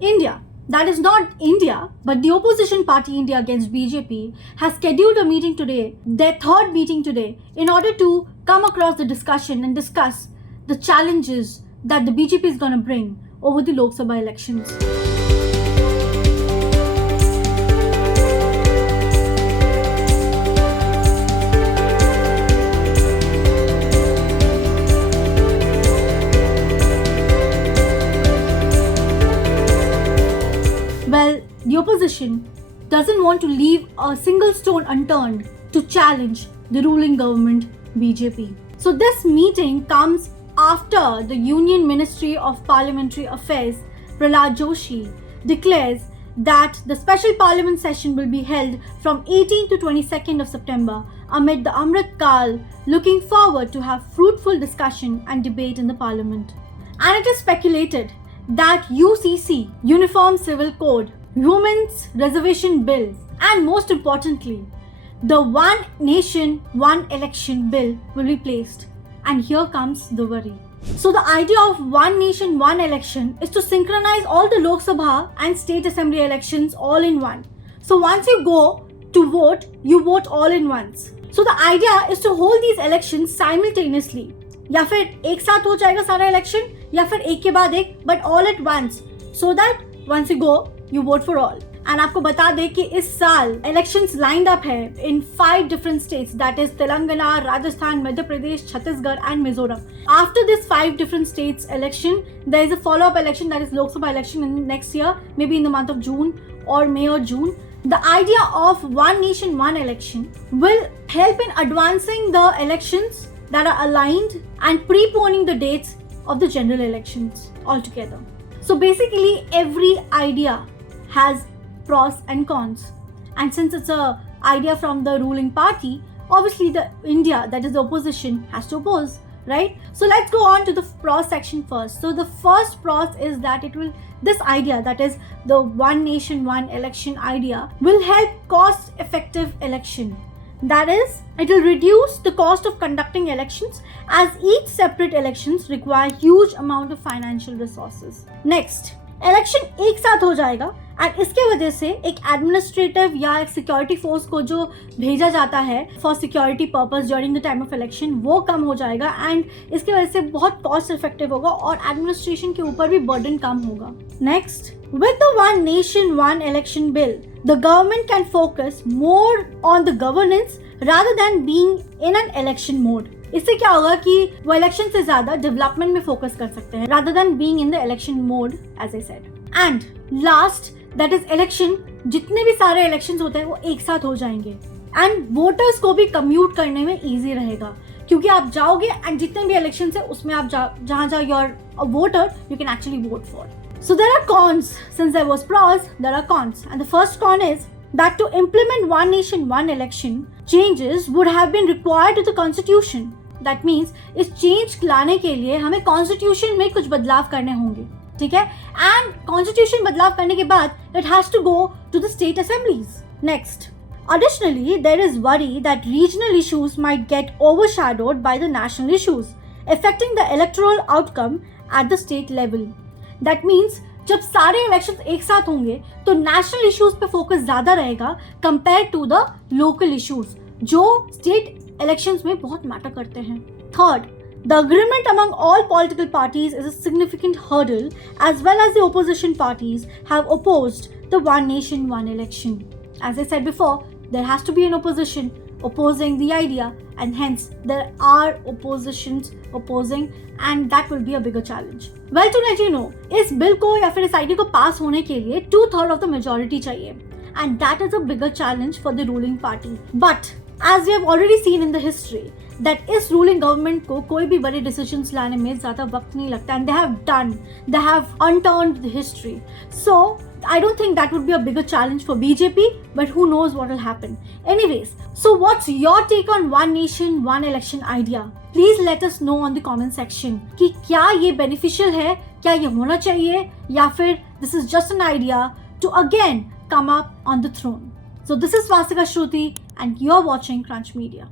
India, that is not India, but the opposition party India against BJP has scheduled a meeting today, their third meeting today, in order to come across the discussion and discuss the challenges that the BJP is going to bring over the Lok Sabha elections. Well, the opposition doesn't want to leave a single stone unturned to challenge the ruling government BJP. So this meeting comes after the Union Ministry of Parliamentary Affairs, Prahlad Joshi, declares that the special parliament session will be held from 18th to 22nd of September amid the Amrit Kal, looking forward to have fruitful discussion and debate in the parliament. And it is speculated that UCC, Uniform Civil Code, Women's Reservation Bill, and most importantly, the One Nation, One Election Bill will be placed. And here comes the worry. So the idea of One Nation, One Election is to synchronize all the Lok Sabha and State Assembly elections all in one. So once you go to vote, you vote all in once. So the idea is to hold these elections simultaneously. या फिर एक साथ हो जाएगा सारा election या फिर एक के बाद एक but all at once so that once you go you vote for all. And आपको बता दें कि इस साल इलेक्शंस लाइंड अप है in 5 different states, that is Telangana, Rajasthan, Madhya Pradesh, Chhattisgarh and Mizoram. After this 5 different states election there is a follow up election, that is Lok Sabha election in next year, may be in the month of June or May or June. The idea of One Nation, One Election will help in advancing the elections that are aligned and preponing the dates of the general elections altogether. So basically every idea has pros and cons, and since it's a idea from the ruling party, obviously the India, that is the opposition, has to oppose, right? So let's go on to the pros section first. So the first pros is that this idea, that is the One Nation, One Election idea, will help cost effective election. That is, it will reduce the cost of conducting elections as each separate elections require huge amount of financial resources. Next, election एक साथ हो जाएगा and इसके वजह से एक administrative या एक सिक्योरिटी फोर्स को जो भेजा जाता है for security purpose during the time of election वो कम हो जाएगा एंड इसके वजह से बहुत कॉस्ट इफेक्टिव होगा और एडमिनिस्ट्रेशन के ऊपर भी बर्डन कम होगा. Next, with the One Nation, One Election Bill, the government can focus more on the governance rather than being in an election mode. इससे क्या होगा कि वो इलेक्शन से ज्यादा डेवलपमेंट में फोकस कर सकते हैं rather than being in the election mode, as I said. And last, that is election, जितने भी सारे इलेक्शंस होते हैं वो एक साथ हो जाएंगे एंड वोटर्स को भी कम्यूट करने में इजी रहेगा क्योंकि आप जाओगे एंड जितने भी इलेक्शंस है उसमें आप जहाँ you are a voter you can actually vote for. So there are cons. Since there was pros, there are cons. And the first con is that to implement One Nation, One Election changes would have been required to the Constitution. That means इस change लाने के लिए हमें Constitution में कुछ बदलाव करने होंगे, ठीक है? And Constitution बदलाव करने के बाद it has to go to the state assemblies. Next, additionally, there is worry that regional issues might get overshadowed by the national issues, affecting the electoral outcome at the state level. That means जब सारे elections एक साथ होंगे तो national issues पे focus ज्यादा रहेगा compare to the local issues जो स्टेट इलेक्शंस में बहुत मैटर करते हैं. Third, the agreement among all political parties is a significant hurdle, as well as the opposition parties have opposed the One Nation, One Election. As I said before, there has to be an opposition opposing the idea, and hence there are oppositions opposing, and that will be a bigger challenge. Well, to let you know, इस bill को या फिर इस idea को पास होने के लिए 2/3 of the majority चाहिए, and that is a bigger challenge for the ruling party. But as we have already seen in the history, that इस ruling government को कोई भी बड़े decisions लाने में ज़्यादा वक्त नहीं लगता, and they have unturned the history. So I don't think that would be a bigger challenge for BJP, but who knows what will happen. Anyways, so what's your take on One Nation, One Election idea? Please let us know on the comment section कि क्या ये beneficial है, क्या ये होना चाहिए, या फिर this is just an idea to again come up on the throne. So this is Vasika Shruti and you are watching Crunch Media.